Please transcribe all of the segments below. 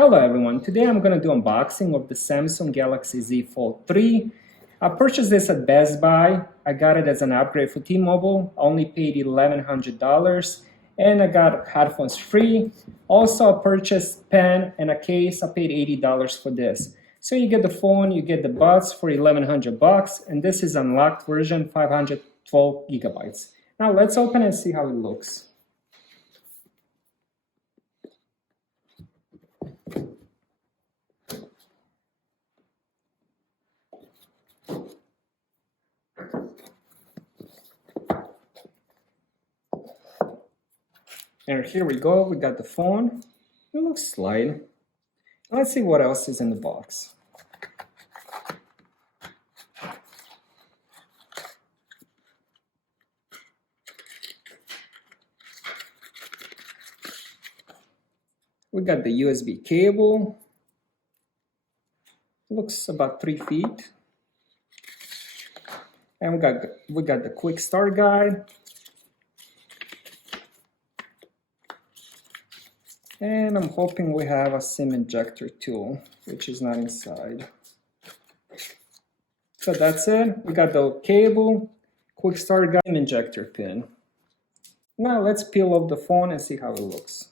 Hello everyone, today I'm going to do unboxing of the Samsung Galaxy Z Fold 3. I purchased this at Best Buy. I got it as an upgrade for T-Mobile. I only paid $1,100 and I got headphones free. Also I purchased pen and a case. I paid $80 for this. So you get the phone, you get the buds for $1,100 and this is unlocked version 512 gigabytes. Now let's open and see how it looks. And here we go, we got the phone. It looks light. Let's see what else is in the box. We got the USB cable. It looks about 3 feet. And we got the quick start guide. And I'm hoping we have a SIM injector tool, which is not inside. So that's it. We got the cable, quick start guide, SIM injector pin. Now let's peel off the phone and see how it looks.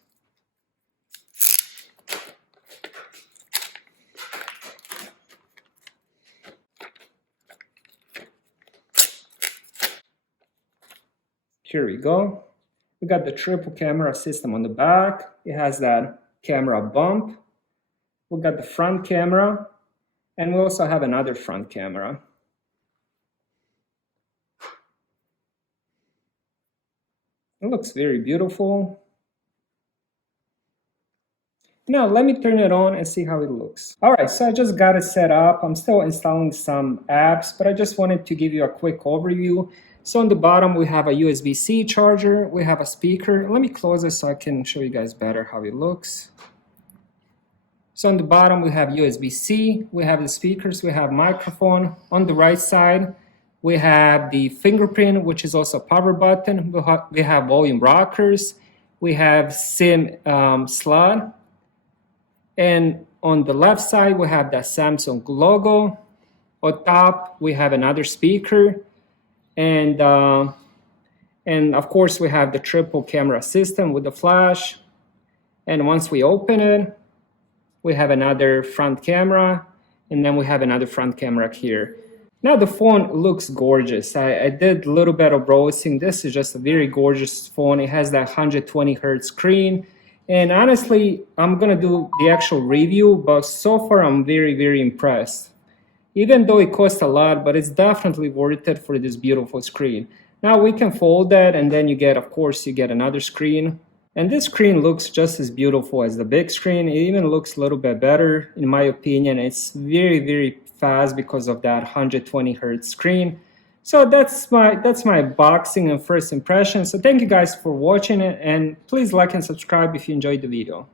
Here we go. We got the triple camera system on the back. It has that camera bump. We got the front camera, and we also have another front camera. It looks very beautiful. Now let me turn it on and see how it looks. All right, so I just got it set up. I'm still installing some apps, but I just wanted to give you a quick overview. So on the bottom, we have a USB-C charger, we have a speaker. Let me close it so I can show you guys better how it looks. So on the bottom, we have USB-C, we have the speakers, we have microphone. On the right side, we have the fingerprint, which is also a power button. We have volume rockers, we have SIM slot. And on the left side, we have the Samsung logo. On top, we have another speaker. And of course, we have the triple camera system with the flash. And once we open it, we have another front camera. And then we have another front camera here. Now the phone looks gorgeous. I did a little bit of browsing. This is just a very gorgeous phone. It has that 120 hertz screen. And honestly, I'm going to do the actual review. But so far, I'm very, very impressed. Even though it costs a lot, but it's definitely worth it for this beautiful screen. Now we can fold that and then you get, of course, you get another screen. And this screen looks just as beautiful as the big screen. It even looks a little bit better, in my opinion. It's very, very fast because of that 120 hertz screen. So that's my unboxing and first impression. So thank you guys for watching it, and please like and subscribe if you enjoyed the video.